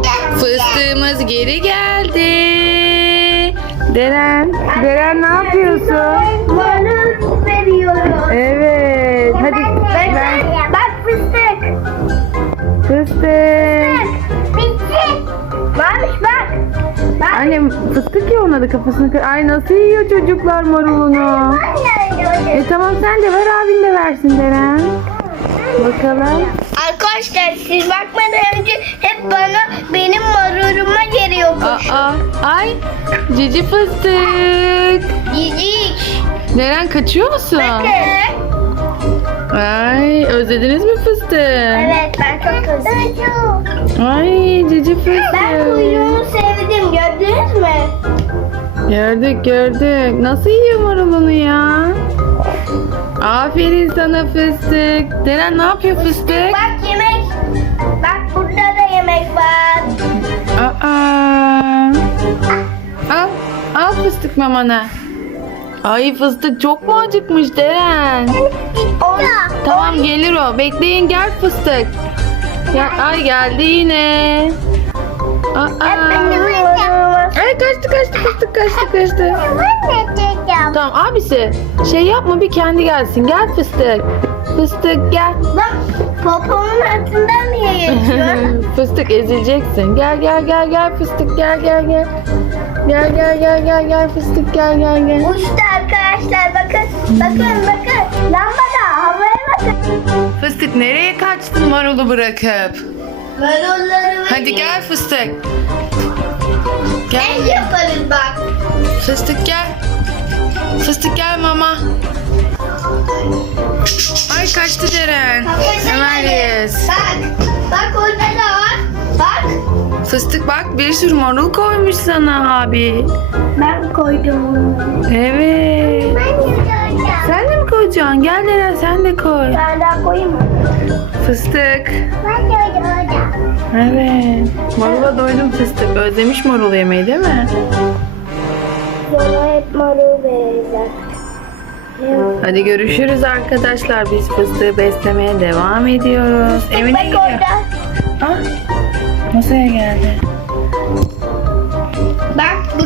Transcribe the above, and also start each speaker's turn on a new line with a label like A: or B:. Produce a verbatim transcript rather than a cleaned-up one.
A: Fıstığımız geri geldi. Deren, Deren ne yapıyorsun?
B: Marul veriyorum.
A: Evet, hadi ver.
B: Bak fıstık.
A: Fıstık.
B: Bitti. Varmış bak. Bak.
A: Annem fıstık ya, ona da kafasını kır. Ay nasıl yiyor çocuklar marulunu. E tamam, sen de ver, abin de versin Deren. Bakalım.
B: Arkadaşlar siz bakmadan önce hep bana benim maruluma geliyormuş.
A: Aa, ay cici fıstık.
B: Yiyik.
A: Deren kaçıyor musun?
B: Bakın.
A: Ay özlediniz mi fıstık?
B: Evet ben çok özledim.
A: Ay cici fıstık.
B: Ben kuyruğunu sevdim gördünüz mü?
A: Gördük gördük. Nasıl yiyor marulunu ya? Aferin sana fıstık. Deren ne yapıyor fıstık?
B: Bak yemek. Bak burada da yemek var.
A: Aa. Al, al fıstık mamana. Ay fıstık çok mu acıkmış Deren?
B: Orada.
A: Tamam gelir o. Bekleyin, gel fıstık. Gel, ay geldi yine. Aa. Ay kaçtı kaçtı fıstık kaçtı kaçtı. Tamam abisi şey yapma, bir kendi gelsin. Gel fıstık. Fıstık gel.
B: Bak popomun altından niye geçiyor?
A: Fıstık ezileceksin. Gel gel gel gel fıstık gel gel gel. Gel gel gel gel gel fıstık gel gel gel.
B: Uçtu arkadaşlar bakın. Bakın bakın. Lambada havaya bakın.
A: Fıstık nereye kaçtın marulu bırakıp?
B: Marulları
A: Hadi gel fıstık. Gel.
B: El yaparız bak.
A: Fıstık gel. Fıstık gel mama. Ay kaçtı Deren. Ömer'iz.
B: Bak. Bak orada da var. Bak.
A: Fıstık bak, bir sürü marul koymuş sana abi.
B: Ben koydum.
A: Evet.
B: Ben koyacağım.
A: Sen de mi koyacaksın? Gel Deren sen de koy.
B: Ben daha koyayım mı?
A: Fıstık.
B: Ben koyacağım.
A: Evet. Marula doydum fıstık. Özlemiş marul yemeği değil mi?
B: Sonra hep marul vereceğiz.
A: Hadi görüşürüz arkadaşlar. Biz fıstığı beslemeye devam ediyoruz. Evine
B: Bak
A: gidiyor.
B: orada.
A: Ah, masaya geldi.
B: Bak bu.